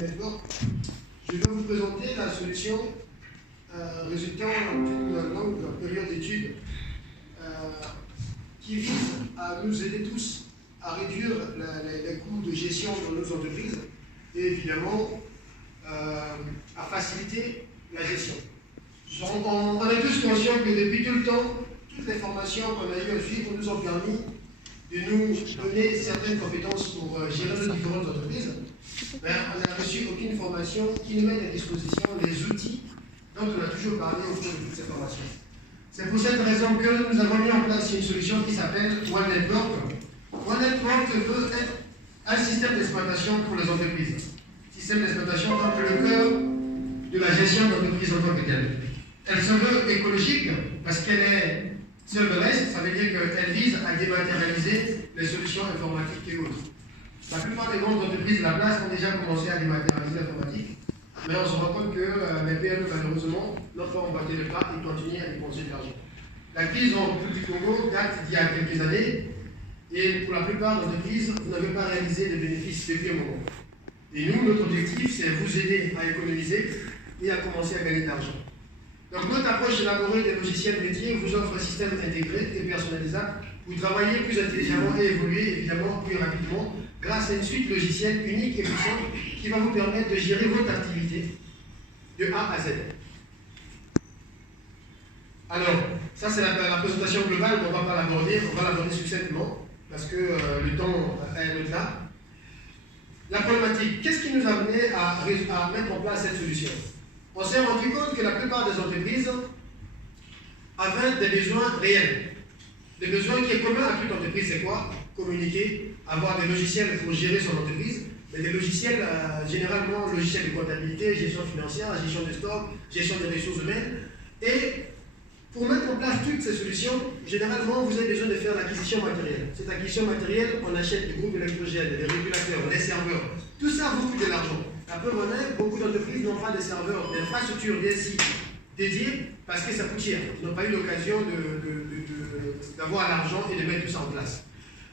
Network, je vais vous présenter la solution résultant d'une longue période d'études qui vise à nous aider tous à réduire les coûts de gestion dans nos entreprises et évidemment à faciliter la gestion. On est tous conscients que depuis tout le temps, toutes les formations qu'on a eues à suivre nous ont permis de nous donner certaines compétences pour gérer nos différentes entreprises. Mais on n'a reçu aucune formation qui nous mette à disposition les outils dont on a toujours parlé au cours de toutes ces formations. C'est pour cette raison que nous avons mis en place une solution qui s'appelle One Network. One Network veut être un système d'exploitation pour les entreprises. Système d'exploitation comme le cœur de la gestion d'entreprise en tant que telle. Elle se veut écologique parce qu'elle est serverless, ça veut dire qu'elle vise à dématérialiser les solutions informatiques et autres. La plupart des grandes entreprises de la place ont déjà commencé à dématérialiser l'informatique, mais on se rend compte que les PME, malheureusement, n'ont pas emboîté le pas et continuent à dépenser de l'argent. La crise en République du Congo date d'il y a quelques années, et pour la plupart d'entreprises, vous n'avez pas réalisé les bénéfices depuis un moment. Et nous, notre objectif, c'est vous aider à économiser et à commencer à gagner de l'argent. Donc notre approche d'élaborer des logiciels métiers vous offre un système intégré et personnalisable. Vous travaillez plus intelligemment et évoluez évidemment plus rapidement grâce à une suite logicielle unique et puissante qui va vous permettre de gérer votre activité de A à Z. Alors, ça c'est la présentation globale, on ne va pas l'aborder, on va l'aborder succinctement parce que le temps est là. La problématique, qu'est-ce qui nous a amené à mettre en place cette solution? On s'est rendu compte que la plupart des entreprises avaient des besoins réels. Des besoins qui est commun à toute entreprise, c'est quoi? Communiquer, avoir des logiciels pour gérer son entreprise, mais des logiciels, généralement logiciels de comptabilité, gestion financière, gestion des stocks, gestion des ressources humaines. Et pour mettre en place toutes ces solutions, généralement, vous avez besoin de faire l'acquisition matérielle. Cette acquisition matérielle, on achète des groupes électrogènes, des régulateurs, des serveurs. Tout ça vous coûte de l'argent. La preuve en est, beaucoup d'entreprises n'ont pas de serveurs, d'infrastructures, DSI dédiées parce que ça coûte cher. Ils n'ont pas eu l'occasion d'avoir l'argent et de mettre tout ça en place.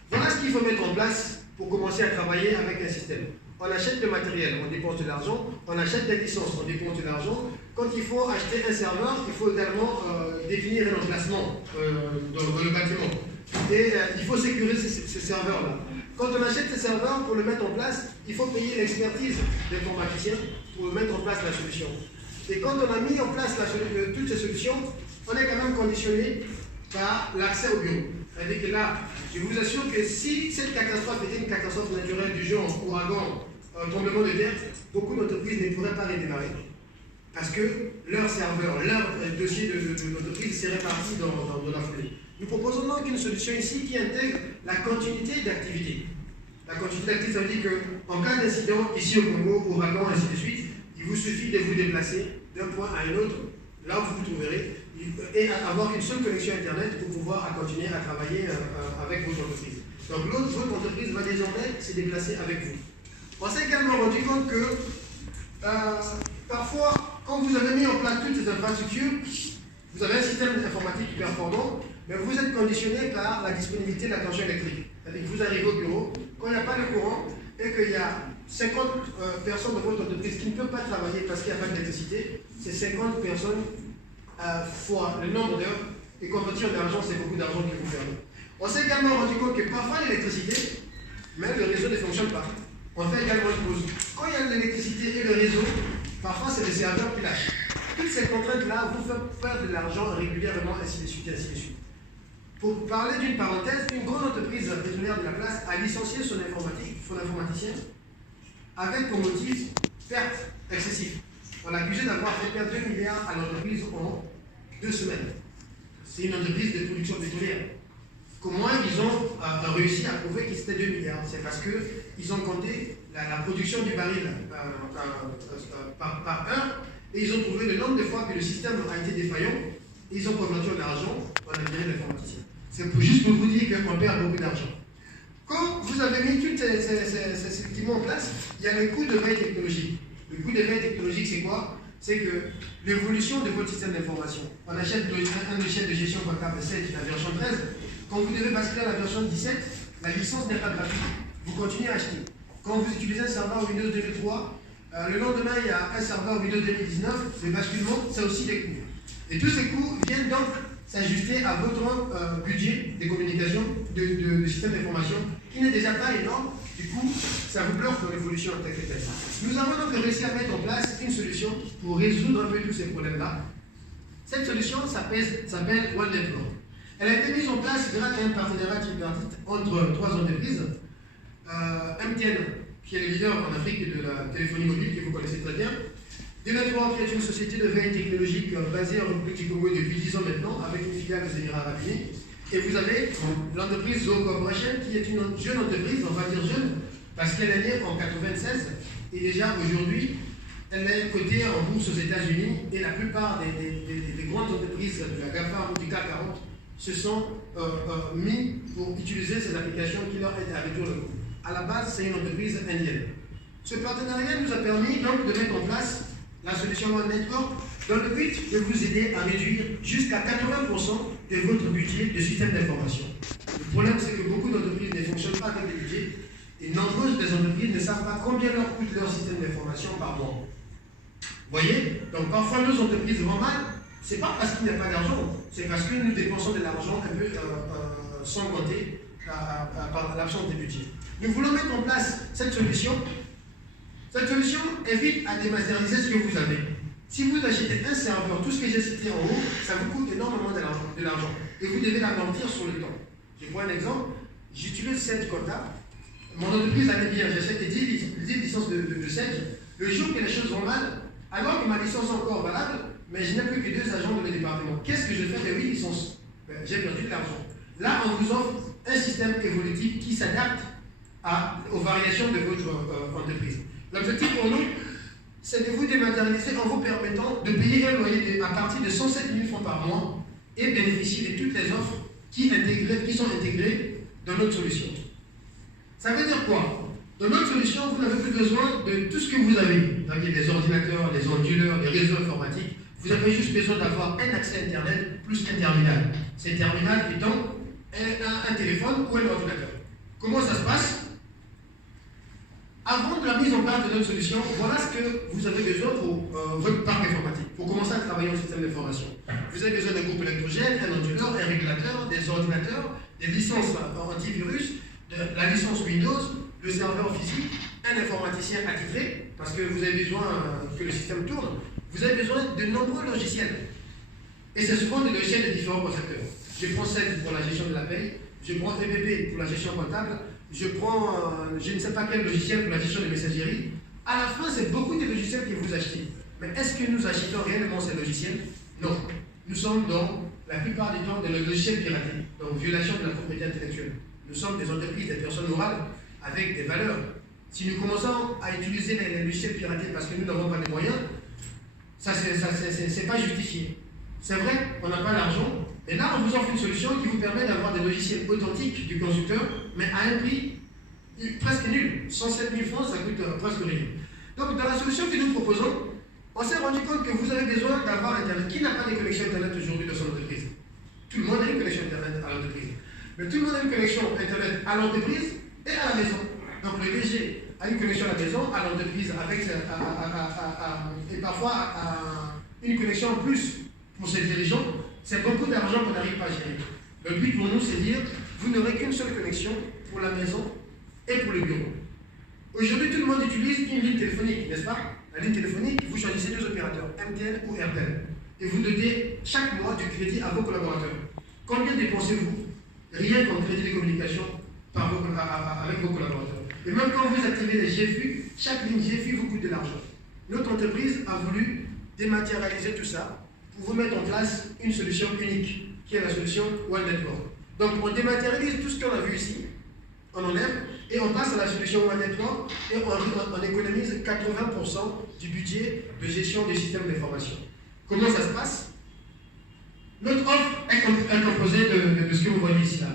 Voilà ce qu'il faut mettre en place pour commencer à travailler avec un système. On achète le matériel, on dépense de l'argent, on achète des licences, on dépense de l'argent. Quand il faut acheter un serveur, il faut également définir un emplacement dans le bâtiment. Et il faut sécuriser ces serveurs-là. Quand on achète ces serveurs, pour le mettre en place, il faut payer l'expertise d'informaticiens pour mettre en place la solution. Et quand on a mis en place toutes ces solutions, on est quand même conditionné par l'accès au bureau. C'est-à-dire que là, je vous assure que si cette catastrophe était une catastrophe naturelle du genre ouragan, tremblement de terre, beaucoup d'entreprises ne pourraient pas redémarrer. Parce que leur serveur, leur dossier d'entreprise serait parti dans la foulée. Nous proposons donc une solution ici qui intègre la continuité d'activité. La continuité d'activité, ça veut dire qu'en cas d'incident, ici au Congo, ouragan, ainsi de suite, il vous suffit de vous déplacer d'un point à un autre, là où vous vous trouverez, et avoir une seule connexion Internet pour pouvoir continuer à travailler avec votre entreprise. Donc votre entreprise va désormais se déplacer avec vous. On s'est également rendu compte que parfois, quand vous avez mis en place toutes ces infrastructures, vous avez un système informatique performant, mais vous êtes conditionné par la disponibilité de la tension électrique. C'est-à-dire que vous arrivez au bureau, quand il n'y a pas de courant et qu'il y a 50 personnes de votre entreprise qui ne peuvent pas travailler parce qu'il n'y a pas d'électricité, c'est 50 personnes fois le nombre d'heures, et convertir en argent, c'est beaucoup d'argent qui vous perdez. On s'est également rendu compte que parfois l'électricité, même le réseau ne fonctionne pas. On fait également une pause. Quand il y a l'électricité et le réseau, parfois c'est le serveur qui lâche. Toutes ces contraintes-là vous font perdre de l'argent régulièrement, ainsi de suite, ainsi de suite. Pour parler d'une parenthèse, une grande entreprise vétérinaire de la place a licencié son informaticien avec pour motif perte excessive. On l'a accusé d'avoir fait perdre 2 milliards à l'entreprise en 2 semaines. C'est une entreprise de production pétrolière. Comment ils ont réussi à prouver que c'était 2 milliards? C'est parce qu'ils ont compté la production du baril par heure et ils ont trouvé le nombre de fois que le système a été défaillant et ils ont converti en argent, on a viré l'informaticien. C'est juste pour vous dire qu'on perd beaucoup d'argent. Quand vous avez mis tous ces équipements en place, il y a le coût de veille technologique. Le coût de veille technologique, c'est quoi? C'est que l'évolution de votre système d'information. On achète un logiciel de gestion comptable 7, la version 13. Quand vous devez basculer à la version 17, la licence n'est pas gratuite. Vous continuez à acheter. Quand vous utilisez un serveur Windows 2003, Le lendemain, il y a un serveur Windows 2019, le basculement, c'est aussi des coûts. Et tous ces coûts viennent donc s'ajuster à votre budget de communication, de système d'information, qui n'est déjà pas énorme. Du coup, ça vous bloque dans l'évolution en tant que telle. Nous avons donc réussi à mettre en place une solution pour résoudre un peu tous ces problèmes-là. Cette solution s'appelle One Network. Elle a été mise en place grâce à un partenariat tripartite entre 3 entreprises. MTN, qui est le leader en Afrique de la téléphonie mobile, que vous connaissez très bien. D-Network, qui est une société de veille technologique basée en République du Congo depuis 10 ans maintenant, avec une filiale des Émirats Arabes Unis. Et vous avez l'entreprise Zoho Corporation, qui est une jeune entreprise, on va dire jeune, parce qu'elle est née en 1996, et déjà aujourd'hui, elle est cotée en bourse aux États-Unis, et la plupart des grandes entreprises de la GAFA ou du CAC 40 se sont mis pour utiliser ces applications qui leur aident à réduire le coût. À la base, c'est une entreprise indienne. Ce partenariat nous a permis donc de mettre en place la solution One Network dans le but de vous aider à réduire jusqu'à 80% de votre budget de système d'information. Le problème, c'est que beaucoup d'entreprises ne fonctionnent pas avec des budgets et nombreuses des entreprises ne savent pas combien leur coûte leur système d'information par mois. Vous voyez? Donc parfois nos entreprises vont mal, c'est pas parce qu'il n'y a pas d'argent, c'est parce que nous dépensons de l'argent un peu sans compter par l'absence de budget. Nous voulons mettre en place cette solution. Cette solution évite à dématérialiser ce que vous avez. Si vous achetez un serveur, tout ce que j'ai cité en haut, ça vous coûte énormément de l'argent. Et vous devez l'amortir sur le temps. Je prends un exemple. J'utilise Sage Compta. Mon entreprise allait bien. J'achète 10 licences de Sage. Le jour que les choses vont mal, alors que ma licence est encore valable, mais je n'ai plus que 2 agents dans le département. Qu'est-ce que je fais de 8 licences? J'ai perdu de l'argent. Là, on vous offre un système évolutif qui s'adapte aux variations de votre entreprise. L'objectif pour nous, c'est de vous dématérialiser en vous permettant de payer un loyer à partir de 107 000 francs par mois et bénéficier de toutes les offres qui sont intégrées dans notre solution. Ça veut dire quoi? Dans notre solution, vous n'avez plus besoin de tout ce que vous avez. Donc, les ordinateurs, les onduleurs, les réseaux informatiques. Vous avez juste besoin d'avoir un accès Internet plus un terminal. Ces terminal étant un téléphone ou un ordinateur. Comment ça se passe? Avant de la mise en place de notre solution, voilà ce que vous avez besoin pour votre parc informatique, pour commencer à travailler au système d'information. Vous avez besoin d'un groupe électrogène, un onduleur, un régulateur, des ordinateurs, des licences antivirus, de la licence Windows, le serveur physique, un informaticien attitré, parce que vous avez besoin que le système tourne. Vous avez besoin de nombreux logiciels. Et c'est souvent des logiciels de différents concepteurs. Je prends Sage pour la gestion de la paie, je prends EPP pour la gestion comptable, je prends je ne sais pas quel logiciel pour la gestion des messageries. À la fin, c'est beaucoup de logiciels que vous achetez. Mais est-ce que nous achetons réellement ces logiciels? Non. Nous sommes dans, la plupart du temps, dans le logiciel piraté, donc violation de la propriété intellectuelle. Nous sommes des entreprises, des personnes morales avec des valeurs. Si nous commençons à utiliser les logiciels piratés parce que nous n'avons pas les moyens, ça c'est pas justifié. C'est vrai, on n'a pas l'argent, et là on vous offre une solution qui vous permet d'avoir des logiciels authentiques du constructeur, mais à un prix presque nul. 107 000 francs, ça coûte presque rien. Donc dans la solution que nous proposons, on s'est rendu compte que vous avez besoin d'avoir Internet. Qui n'a pas de connexion Internet aujourd'hui dans son entreprise? Tout le monde a une connexion Internet à l'entreprise. Mais tout le monde a une connexion Internet à l'entreprise et à la maison. Donc le DG a une connexion à la maison, à l'entreprise, avec et parfois une connexion en plus pour ses dirigeants. C'est beaucoup d'argent qu'on n'arrive pas à gérer. Le but pour nous, c'est de dire, vous n'aurez qu'une seule connexion pour la maison et pour le bureau. Aujourd'hui, tout le monde utilise une ligne téléphonique, n'est-ce pas? La ligne téléphonique, vous choisissez 2 opérateurs, MTN ou Airtel, et vous donnez chaque mois du crédit à vos collaborateurs. Combien dépensez-vous rien qu'en crédit de communication avec vos collaborateurs? Et même quand vous activez les GFU, chaque ligne GFU vous coûte de l'argent. Notre entreprise a voulu dématérialiser tout ça pour vous mettre en place une solution unique, qui est la solution One Network. Donc on dématérialise tout ce qu'on a vu ici, on enlève, et on passe à la solution One Network, et on économise 80% du budget de gestion des systèmes d'information. Comment ça se passe? Notre offre est composée de ce que vous voyez ici là.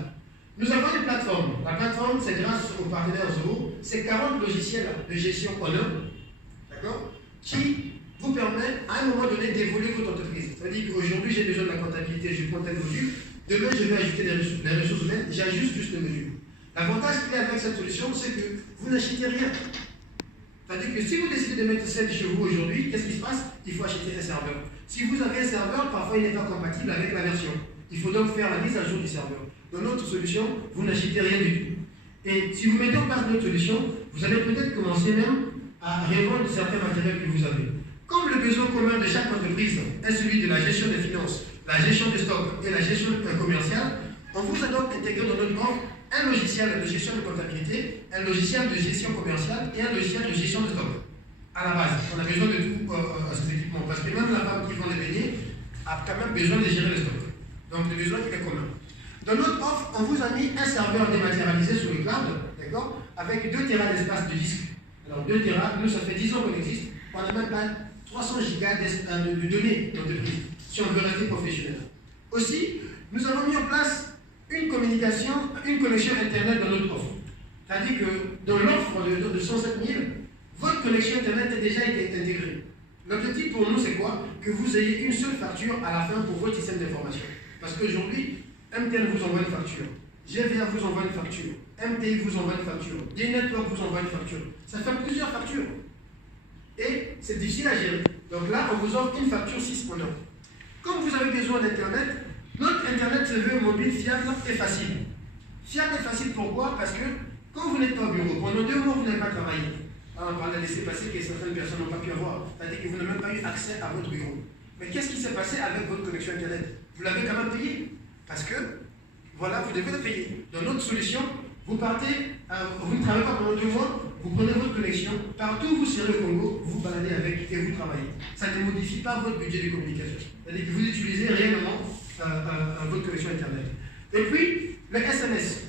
Nous avons une plateforme. La plateforme, c'est grâce au partenaire Zoho, c'est 40 logiciels de gestion en un, d'accord, qui vous permet à un moment donné d'évoluer votre entreprise. C'est-à-dire qu'aujourd'hui, j'ai besoin de la comptabilité, je prends tel module. Demain, je vais ajouter les ressources humaines, j'ajuste juste le module. L'avantage qu'il y a avec cette solution, c'est que vous n'achetez rien. C'est-à-dire que si vous décidez de mettre celle chez vous aujourd'hui, qu'est-ce qui se passe? Il faut acheter un serveur. Si vous avez un serveur, parfois il n'est pas compatible avec la version. Il faut donc faire la mise à jour du serveur. Dans notre solution, vous n'achetez rien du tout. Et si vous mettez en place notre solution, vous allez peut-être commencer même à revendre certains matériels que vous avez. Comme le besoin commun de chaque entreprise est celui de la gestion des finances, la gestion des stocks et la gestion commerciale, on vous a donc intégré dans notre offre un logiciel de gestion de comptabilité, un logiciel de gestion commerciale et un logiciel de gestion de stock. À la base, on a besoin de tout ces équipements, parce que même la femme qui vend les beignets a quand même besoin de gérer les stocks. Donc le besoin qui est commun. Dans notre offre, on vous a mis un serveur dématérialisé sur le cloud, d'accord, avec 2 Tera d'espace de disque. Alors 2 Tera, nous ça fait 10 ans qu'on existe, on n'a même pas 300 gigas de données d'entreprise, si on veut rester professionnel. Aussi, nous avons mis en place une connexion Internet dans notre offre. C'est-à-dire que dans l'offre de 107 000, votre connexion Internet a déjà été intégrée. L'objectif pour nous, c'est quoi? Que vous ayez une seule facture à la fin pour votre système d'information. Parce qu'aujourd'hui, MTN vous envoie une facture, GVA vous envoie une facture, MTI vous envoie une facture, D-Network vous envoie une facture. Ça fait plusieurs factures. Et c'est difficile à gérer. Donc là, on vous offre une facture 6 en 1. Comme vous avez besoin d'Internet, notre Internet se veut mobile, fiable et facile. Fiable et facile, pourquoi? Parce que quand vous n'êtes pas au bureau, pendant 2 mois, vous n'avez pas travaillé. Alors, on parle de laisser passer que certaines personnes n'ont pas pu avoir. C'est-à-dire que vous n'avez même pas eu accès à votre bureau. Mais qu'est-ce qui s'est passé avec votre connexion Internet? Vous l'avez quand même payé. Parce que, voilà, vous devez le payer. Dans notre solution, vous partez, vous ne travaillez pas pendant 2 mois, vous prenez votre connexion, partout où vous serez au Congo, vous baladez avec et vous travaillez. Ça ne modifie pas votre budget de communication. C'est-à-dire que vous utilisez réellement votre connexion Internet. Et puis, le SMS.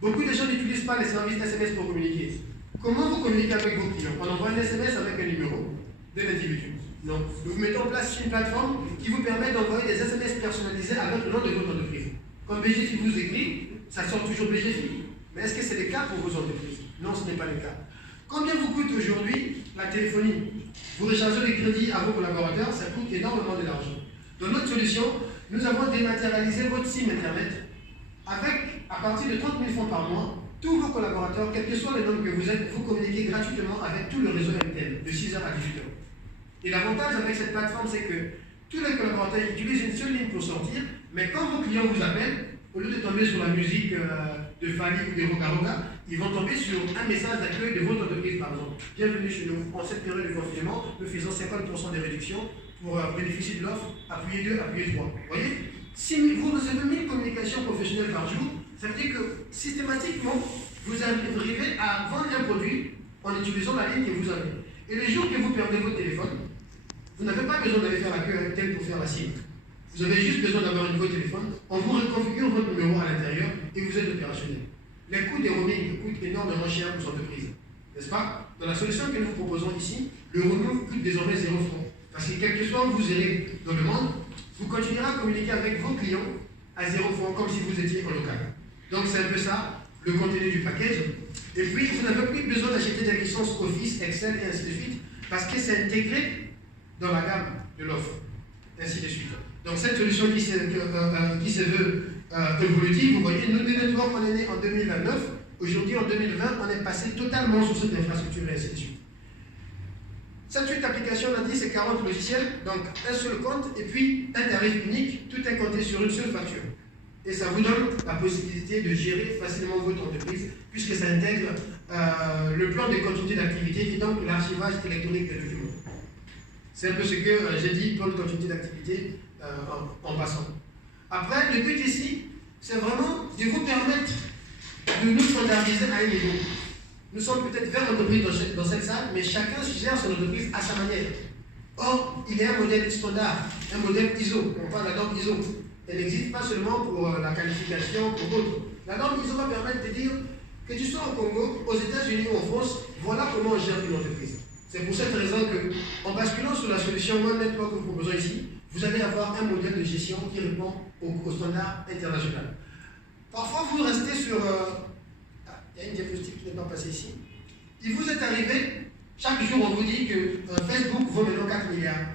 Beaucoup de gens n'utilisent pas les services SMS pour communiquer. Comment vous communiquez avec vos clients? On envoie un SMS avec un numéro de l'individu. Non. Nous mettons en place une plateforme qui vous permet d'envoyer des SMS personnalisés avec le nom de votre entreprise. Quand BGFI vous écrit, ça sort toujours BGFI. Mais est-ce que c'est le cas pour vos entreprises? Non, ce n'est pas le cas. Combien vous coûte aujourd'hui la téléphonie? Vous rechargez les crédits à vos collaborateurs, ça coûte énormément de l'argent. Dans notre solution, nous avons dématérialisé votre SIM Internet avec, à partir de 30 000 francs par mois, tous vos collaborateurs, quel que soit le nombre que vous êtes, vous communiquez gratuitement avec tout le réseau MTN, de 6h à 18h. Et l'avantage avec cette plateforme, c'est que tous les collaborateurs utilisent une seule ligne pour sortir, mais quand vos clients vous appellent, au lieu de tomber sur la musique de Fali ou de Roga Roga, ils vont tomber sur un message d'accueil de votre entreprise, par exemple. Bienvenue chez nous. En cette période de confinement, nous faisons 50% de réduction pour bénéficier de l'offre. Appuyez 2, appuyez 3. Vous voyez? Si vous recevez 1000 communications professionnelles par jour, ça veut dire que systématiquement, vous arrivez à vendre un produit en utilisant la ligne que vous avez. Et le jour que vous perdez votre téléphone, vous n'avez pas besoin d'aller faire la queue avec tel pour faire la cible. Vous avez juste besoin d'avoir un nouveau téléphone, on vous reconfigure votre numéro à l'intérieur et vous êtes opérationnel. Les coûts des roaming coûtent énormément cher pour les entreprises, n'est-ce pas? Dans la solution que nous proposons ici, le roaming coûte désormais 0 francs. Parce que quel que soit où vous irez dans le monde, vous continuerez à communiquer avec vos clients à 0 francs comme si vous étiez en local. Donc c'est un peu ça, le contenu du package. Et puis, vous n'avez plus besoin d'acheter des licences Office, Excel et ainsi de suite, parce que c'est intégré dans la gamme de l'offre, ainsi de suite. Donc cette solution qui se veut évolutive, vous voyez, nous, D-Network, on est né en 2009, aujourd'hui en 2020, on est passé totalement sur cette infrastructure et ainsi de suite. Cette suite d'applications, on a dit, c'est 40 logiciels, donc un seul compte, et puis un tarif unique, tout est compté sur une seule facture. Et ça vous donne la possibilité de gérer facilement votre entreprise, puisque ça intègre le plan de continuité d'activité et donc l'archivage électronique des documents. C'est un peu ce que j'ai dit, plan de continuité d'activité en passant. Après, le but ici, c'est vraiment de vous permettre de nous standardiser à un niveau. Nous sommes peut-être 20 entreprises dans cette salle, mais chacun gère son entreprise à sa manière. Or, il y a un modèle standard, un modèle ISO. On parle de la norme ISO. Elle n'existe pas seulement pour la qualification, pour d'autres. La norme ISO va permettre de dire que tu sois au Congo, aux États-Unis ou en France, voilà comment on gère une entreprise. C'est pour cette raison qu'en basculant sur la solution One Network que nous proposons ici, vous allez avoir un modèle de gestion qui répond aux standards internationaux. Parfois, vous restez sur... il y a une diapositive qui n'est pas passée ici. Il vous est arrivé, chaque jour, on vous dit que Facebook vaut maintenant 4 milliards.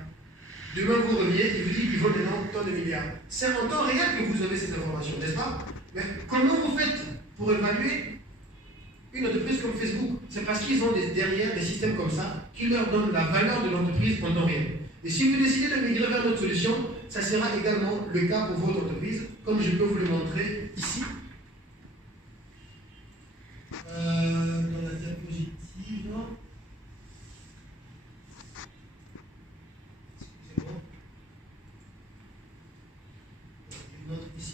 Demain, vous revenez, il vous dit qu'il vaut maintenant tant de milliards. C'est en temps réel que vous avez ces informations, n'est-ce pas? Mais comment vous faites pour évaluer une entreprise comme Facebook. C'est parce qu'ils ont derrière des systèmes comme ça qui leur donnent la valeur de l'entreprise en temps réel. Et si vous décidez de migrer vers notre solution, ça sera également le cas pour votre entreprise, comme je peux vous le montrer ici. Dans la diapositive. Excusez-moi. Ici.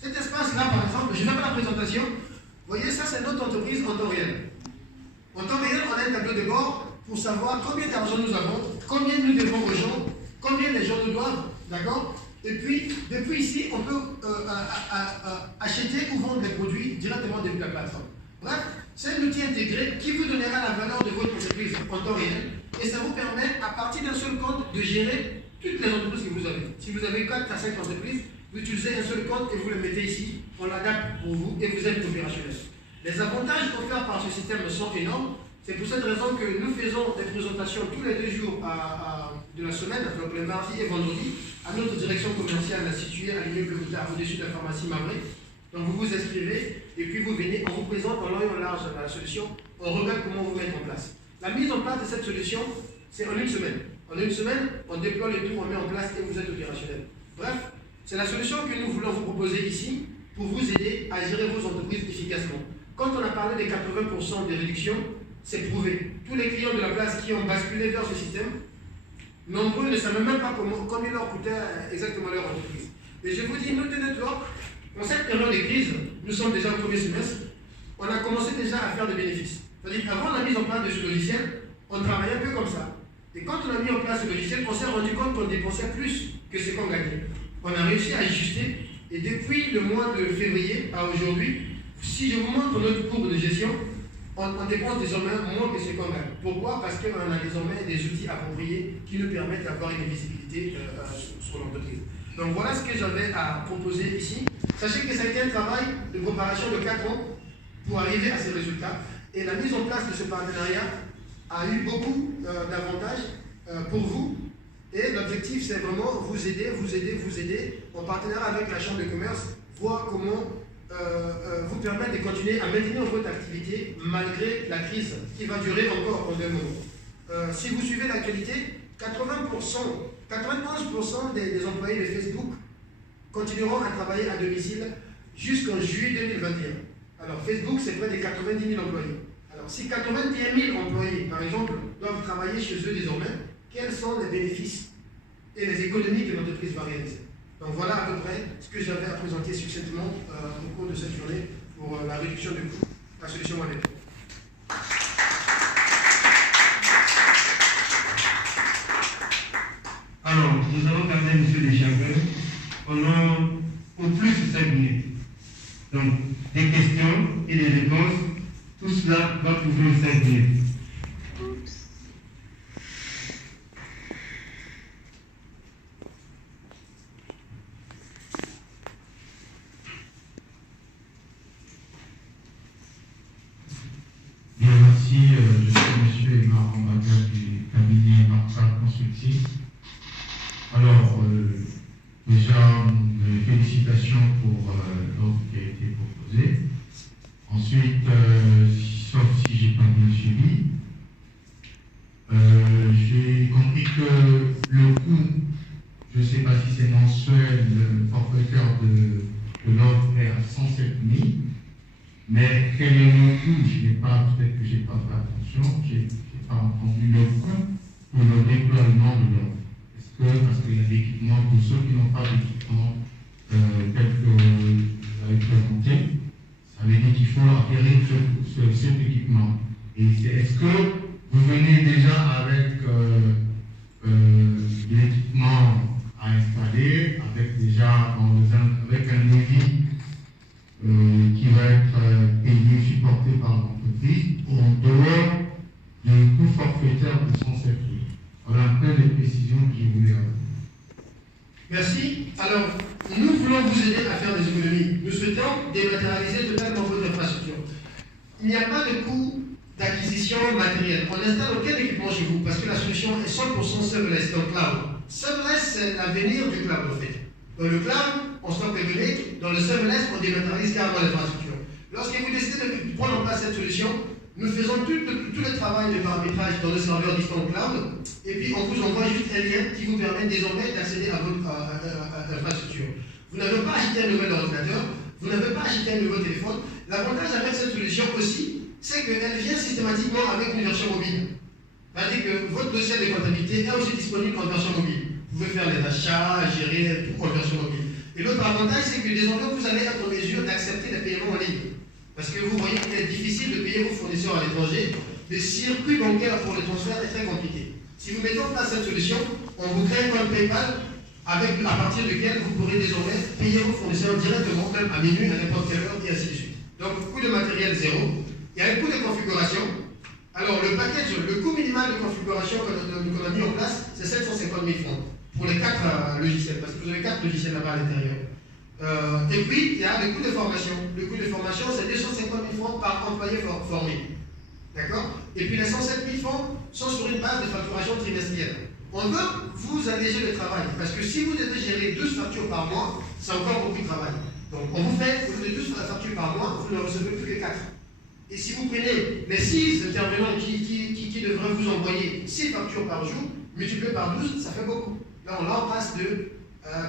Cet espace-là, par exemple, je vais faire la présentation. Vous voyez, ça, c'est notre entreprise en temps réel. En temps réel, on a un tableau de bord pour savoir combien d'argent nous avons, combien nous devons aux gens, combien les gens nous doivent, d'accord? Et puis, depuis ici, on peut acheter ou vendre des produits directement depuis la plateforme. Bref, c'est un outil intégré qui vous donnera la valeur de votre entreprise en temps réel et ça vous permet, à partir d'un seul compte, de gérer toutes les entreprises que vous avez. Si vous avez 4 à 5 entreprises, vous utilisez un seul compte et vous le mettez ici, on l'adapte pour vous et vous êtes opérationnel. Les avantages offerts par ce système sont énormes. C'est pour cette raison que nous faisons des présentations tous les 2 jours de la semaine, donc le mardi et vendredi, à notre direction commerciale située à l'immeuble Guitare, au-dessus de la pharmacie Mavré. Donc vous vous inscrivez et puis vous venez, on vous présente en long et en large la solution, on regarde comment vous mettre en place. La mise en place de cette solution, c'est en 1 semaine. En 1 semaine, on déploie le tout, on met en place et vous êtes opérationnel. Bref, c'est la solution que nous voulons vous proposer ici pour vous aider à gérer vos entreprises efficacement. Quand on a parlé des 80% de réduction, c'est prouvé. Tous les clients de la place qui ont basculé vers ce système, nombreux ne savent même pas combien leur coûtait exactement leur entreprise. Et je vous dis, nous de Network, en cette période de crise, nous sommes déjà au premier semestre, on a commencé déjà à faire des bénéfices. C'est-à-dire qu'avant la mise en place de ce logiciel, on travaillait un peu comme ça. Et quand on a mis en place ce logiciel, on s'est rendu compte qu'on dépensait plus que ce qu'on gagnait. On a réussi à ajuster et depuis le mois de février à aujourd'hui, si je vous montre notre courbe de gestion, on dépense désormais moins que ce qu'on gagne. Pourquoi? Parce qu'on a désormais des outils appropriés qui nous permettent d'avoir une visibilité sur l'entreprise. Donc voilà ce que j'avais à proposer ici. Sachez que ça a été un travail de préparation de 4 ans pour arriver à ces résultats. Et la mise en place de ce partenariat a eu beaucoup d'avantages pour vous. Et l'objectif, c'est vraiment vous aider, en partenariat avec la Chambre de commerce, voir comment vous permettre de continuer à maintenir votre activité malgré la crise qui va durer encore en 2 mois. Si vous suivez l'actualité, 91% des employés de Facebook continueront à travailler à domicile jusqu'en juillet 2021. Alors Facebook, c'est près de 90 000 employés. Alors si 81 000 employés, par exemple, doivent travailler chez eux désormais, quels sont les bénéfices et les économies que l'entreprise va réaliser? Donc voilà à peu près ce que j'avais à présenter succinctement au cours de cette journée pour la réduction du coût, la solution Web. Alors, nous allons garder M. Deschamps pendant au plus de 5 minutes. Donc, des questions et des réponses, tout cela va couvrir 5 minutes. Bien, merci. Je suis M. Emma Rambaga du cabinet Marca Consulting. Alors, déjà, félicitations pour l'offre qui a été proposée. Ensuite, sauf si je n'ai pas bien suivi, j'ai compris que le coût, je ne sais pas si c'est mensuel, le forfaitaire de l'offre est à 107 000. Mais quel est le coût? Peut-être que je n'ai pas fait attention, je n'ai pas entendu le coût pour le déploiement de l'offre. Est-ce que, parce qu'il y a des équipements, pour ceux qui n'ont pas d'équipement tel que vous avez présenté, ça veut dire qu'il faut acquérir cet équipement. Et est-ce que vous venez déjà avec de l'équipement à installer, avec un devis qui va être payé, supporté par l'entreprise, en dehors du coût forfaitaire de 107 000. Voilà un peu les précisions que je voulais avoir. Merci. Alors, nous voulons vous aider à faire des économies. Nous souhaitons dématérialiser totalement votre infrastructure. Il n'y a pas de coût d'acquisition matérielle. On installe aucun équipement chez vous parce que la solution est 100% serverless, donc cloud. Serverless, c'est l'avenir du cloud en fait. Dans le cloud, on stocke les données. Dans le serverless, on dématérialise carrément l'infrastructure. Lorsque vous décidez de prendre en place cette solution, nous faisons tout le travail de paramétrage dans le serveur distant cloud, et puis on vous envoie juste un lien qui vous permet désormais d'accéder à votre infrastructure. Vous n'avez pas acheté un nouvel ordinateur, vous n'avez pas acheté un nouveau téléphone. L'avantage avec cette solution aussi, c'est qu'elle vient systématiquement avec une version mobile. C'est-à-dire que votre dossier de comptabilité est aussi disponible en version mobile. Vous pouvez faire les achats, gérer tout en version mobile. Et l'autre avantage, c'est que désormais, vous allez être en mesure d'accepter les paiements en ligne. Parce que vous voyez qu'il est difficile de payer vos fournisseurs à l'étranger. Le circuit bancaire pour le transfert est très compliqué. Si vous mettez en place cette solution, on vous crée un compte PayPal à partir duquel vous pourrez désormais payer vos fournisseurs directement, même à minuit, à n'importe quelle heure, et ainsi de suite. Donc, coût de matériel zéro. Il y a un coût de configuration. Alors, le package, le coût minimal de configuration qu'on a mis en place, c'est 750 000 francs pour les 4 logiciels, parce que vous avez 4 logiciels là-bas à l'intérieur. Et puis, il y a le coût de formation. Le coût de formation, c'est 250 000 francs par employé formé. D'accord? Et puis, les 107 000 francs sont sur une base de facturation trimestrielle. On veut vous alléger le travail, parce que si vous devez gérer 12 factures par mois, c'est encore beaucoup de travail. Donc, on vous fait, au lieu de 12 factures par mois, vous ne recevez plus que 4. Et si vous prenez les 6 intervenants qui devraient vous envoyer 6 factures par jour, multiplié par 12, ça fait beaucoup. Là, on passe de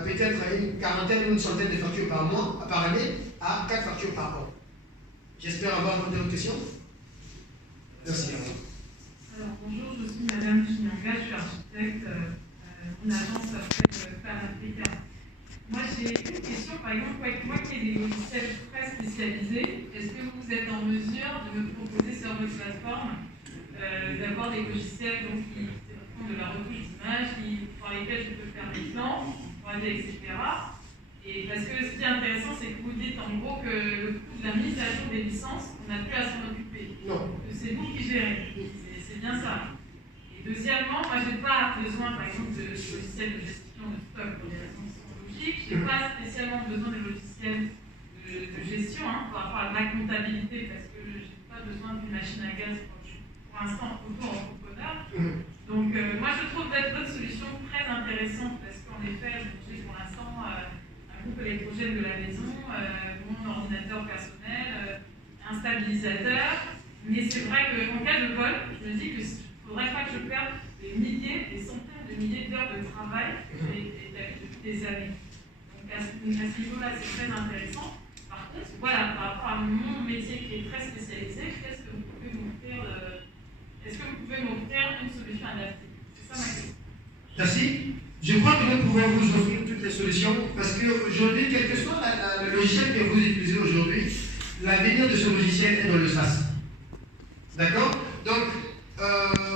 peut-être une quarantaine ou une centaine de factures par mois, par année, à 4 factures par an. J'espère avoir répondu à votre question. Merci. Alors, bonjour, je suis Madame Chinyanga, je suis architecte. Mon agence s'appelle Panafrica. Moi, j'ai une question, par exemple, moi qui ai des logiciels très spécialisés, est-ce que vous êtes en mesure de me proposer sur votre plateforme d'avoir des logiciels donc, qui font de la retouche d'image, pour lesquels je peux faire des plans, etc. Et parce que ce qui est intéressant, c'est que vous dites en gros que le coût de la mise à jour des licences, on n'a plus à s'en occuper. Non. Que c'est vous qui gérez. C'est bien ça. Et deuxièmement, moi, je n'ai pas besoin, par exemple, de logiciels de gestion de stock pour des raisons qui sont logiques. Je n'ai pas spécialement besoin de logiciels de gestion par rapport à la comptabilité, parce que je n'ai pas besoin d'une machine à gaz quand je suis pour l'instant auto-entrepreneur. Donc, moi, je trouve votre solution très intéressante, parce qu'en effet, j'ai pour l'instant un groupe électrogène de la maison, mon ordinateur personnel, un stabilisateur. Mais c'est vrai qu'en cas de vol, je me dis qu'il ne faudrait pas que je perde des milliers, des centaines de milliers d'heures de travail et depuis des années. Donc à ce niveau-là, c'est très intéressant. Par contre, voilà, par rapport à mon métier qui est très spécialisé, qu'est-ce que vous pouvez m'offrir est-ce que vous pouvez m'offrir une solution adaptée? C'est ça ma question. Merci. Je crois que nous pouvons vous offrir toutes les solutions, parce qu'aujourd'hui, quel que soit le logiciel que vous utilisez aujourd'hui, l'avenir de ce logiciel est dans le SaaS. D'accord? Donc,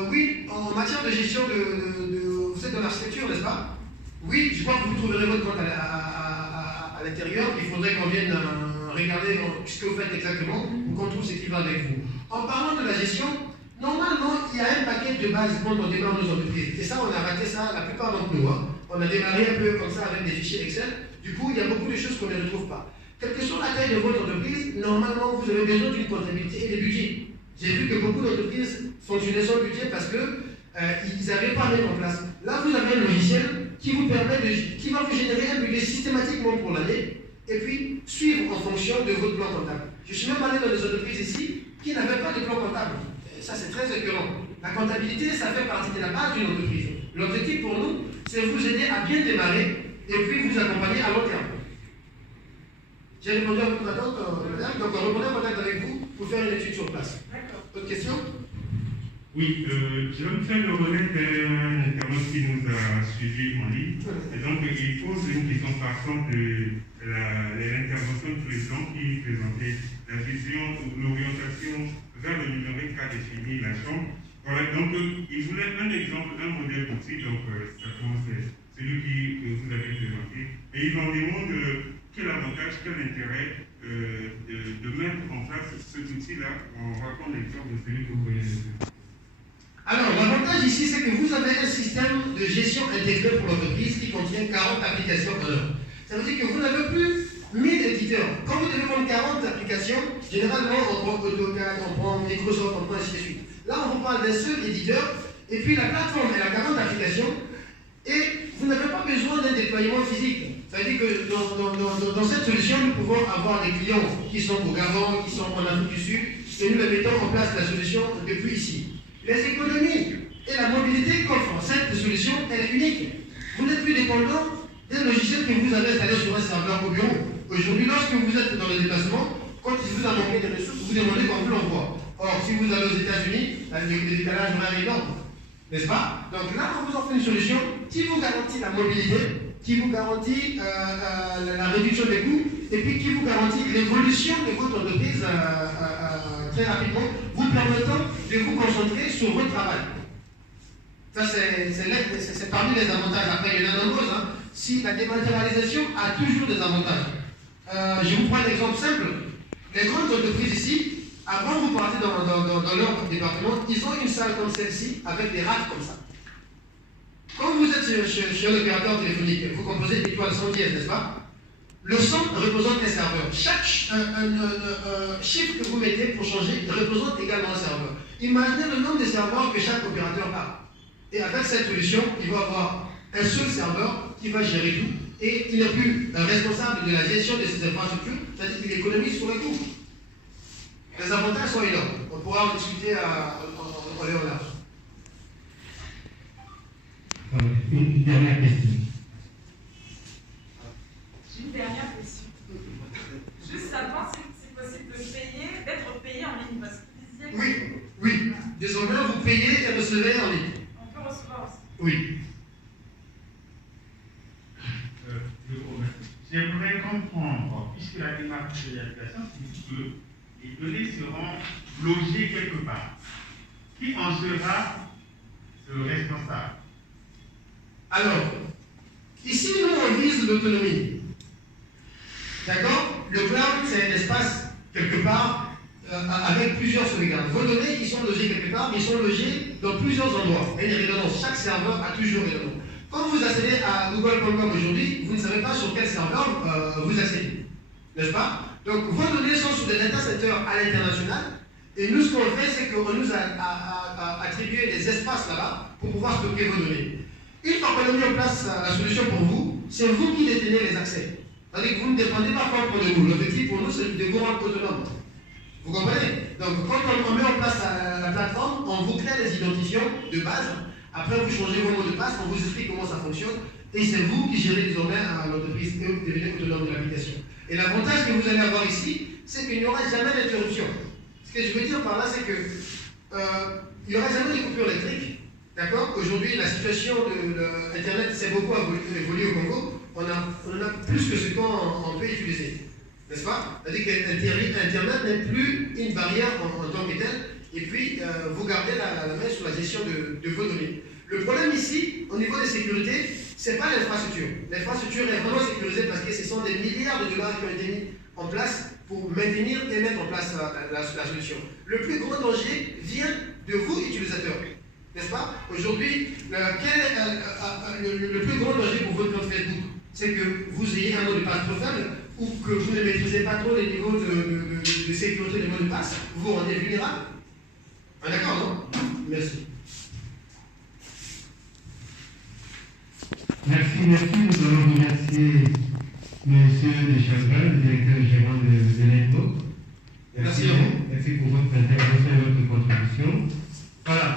oui, en matière de gestion vous êtes dans l'architecture, n'est-ce pas? Oui, je crois que vous trouverez votre compte à l'intérieur. Il faudrait qu'on vienne regarder ce que vous faites exactement pour qu'on trouve ce qui va avec vous. En parlant de la gestion, normalement, il y a un paquet de base quand on démarre nos entreprises. Et ça, on a raté ça la plupart d'entre nous. On a démarré un peu comme ça avec des fichiers Excel. Du coup, il y a beaucoup de choses qu'on ne retrouve pas. Quelle que soit la taille de votre entreprise, normalement, vous avez besoin d'une comptabilité et des budgets. J'ai vu que beaucoup d'entreprises fonctionnaient sans budget parce qu'ils n'avaient pas mis en place. Là, vous avez un logiciel qui vous permet qui va vous générer un budget systématiquement pour l'année et puis suivre en fonction de votre plan comptable. Je suis même allé dans des entreprises ici qui n'avaient pas de plan comptable. Ça, c'est très écœurant. La comptabilité, ça fait partie de la base d'une entreprise. L'objectif pour nous, c'est vous aider à bien démarrer et puis vous accompagner à long terme. J'ai répondu à votre attente, madame, donc on reprend en contact avec vous pour faire une étude sur place. D'accord. Autre question? Oui, je vais me faire le relais d'un internaute qui nous a suivis en ligne. Et donc, il pose une question partant de l'intervention du président qui présentait la vision ou l'orientation vers le numérique qu'a défini la Chambre. Voilà, donc, il voulait un exemple, un modèle d'outil, donc, ça commence celui que vous avez présenté. Et il en demande quel avantage, quel intérêt de mettre en place cet outil-là en racontant l'exemple de celui que vous voyez. Alors, l'avantage ici, c'est que vous avez un système de gestion intégré pour l'entreprise qui contient 40 applications par heure. Ça veut dire que vous n'avez plus 1000 éditeurs. Quand vous devez prendre 40 applications, généralement, on prend AutoCAD, on prend Microsoft, on prend ainsi de suite. Là, on vous parle d'un seul éditeur, et puis la plateforme, elle a 40 applications, et vous n'avez pas besoin d'un déploiement physique. C'est-à-dire que dans cette solution, nous pouvons avoir des clients qui sont au Gabon, qui sont en Afrique du Sud, et nous les mettons en place la solution depuis ici. Les économies et la mobilité qu'offre cette solution, elle est unique. Vous n'êtes plus dépendant des logiciels que vous avez installés sur un serveur au bureau. Aujourd'hui, lorsque vous êtes dans le déplacement, quand il vous a manqué des ressources, vous demandez qu'on vous l'envoie. Or, si vous allez aux États-Unis, le décalage horaire est énorme. N'est-ce pas? Donc là, on vous offre une solution qui vous garantit la mobilité, qui vous garantit la réduction des coûts, et puis qui vous garantit l'évolution de votre entreprise très rapidement, vous permettant de vous concentrer sur votre travail. Ça, c'est parmi les avantages. Après, il y en a nombreux. Hein. Si la dématérialisation a toujours des avantages. Je vous prends un exemple simple. Les grandes entreprises ici, avant vous partez dans leur département, ils ont une salle comme celle-ci avec des racks comme ça. Quand vous êtes chez un opérateur téléphonique, vous composez l'étoile 110, n'est-ce pas? Le 100 représente les serveurs. Chaque chiffre que vous mettez pour changer représente également un serveur. Imaginez le nombre de serveurs que chaque opérateur a. Et avec cette solution, il va avoir un seul serveur qui va gérer tout et il n'est plus responsable de la gestion de ces infrastructures, c'est-à-dire qu'il économise sur les coûts. Les avantages sont énormes. On pourra en discuter en large. Une dernière question. J'ai une dernière question. Juste savoir si c'est possible d'être payé en ligne. Parce que vous disiez Oui. Désormais, vous payez et recevez en ligne. On peut recevoir aussi. Oui. J'aimerais comprendre, puisque la dématérialisation dit que les données seront logées quelque part, qui en sera le responsable? Alors, ici, nous, on vise l'autonomie. D'accord? Le cloud, c'est un espace, quelque part, avec plusieurs sauvegardes. Vos données, ils sont logées quelque part, mais ils sont logés dans plusieurs endroits. Et les redondances, chaque serveur a toujours des redondances. Quand vous accédez à google.com aujourd'hui, vous ne savez pas sur quel serveur vous accédez. N'est-ce pas? Donc, vos données sont sur des data centers à l'international. Et nous, ce qu'on fait, c'est qu'on nous a attribué des espaces là-bas pour pouvoir stocker vos données. Une fois qu'on a mis en place la solution pour vous, c'est vous qui détenez les accès. C'est-à-dire que vous ne dépendez pas forcément de nous. L'objectif pour nous, c'est de vous rendre autonome. Vous comprenez? Donc, quand on met en place la plateforme, on vous crée des identifiants de base. Après, vous changez vos mots de passe, on vous explique comment ça fonctionne. Et c'est vous qui gérez désormais l'entreprise et vous devenez autonome de l'application. Et l'avantage que vous allez avoir ici, c'est qu'il n'y aura jamais d'interruption. Ce que je veux dire par là, c'est qu'il n'y aura jamais de coupure électrique. D'accord? Aujourd'hui, la situation de Internet s'est beaucoup évolué au Congo. On a plus que ce qu'on peut utiliser. N'est-ce pas? C'est-à-dire qu'Internet n'est plus une barrière en tant que telle. Et puis, vous gardez la main sur la gestion de vos données. Le problème ici, au niveau de sécurité, ce n'est pas l'infrastructure. L'infrastructure est vraiment sécurisée parce que ce sont des milliards de dollars qui ont été mis en place pour maintenir et mettre en place la solution. Le plus gros danger vient de vous, utilisateurs. N'est-ce pas? Aujourd'hui, quel est le plus gros danger pour votre compte Facebook? C'est que vous ayez un mot de passe trop faible ou que vous ne maîtrisez pas trop les niveaux de sécurité des mots de passe, vous vous rendez vulnérable. Ah, d'accord, non? Merci. Merci. Nous allons remercier M. Deschambault, le directeur gérant de l'INCO. Merci à vous. Merci pour votre intervention et votre contribution. Voilà.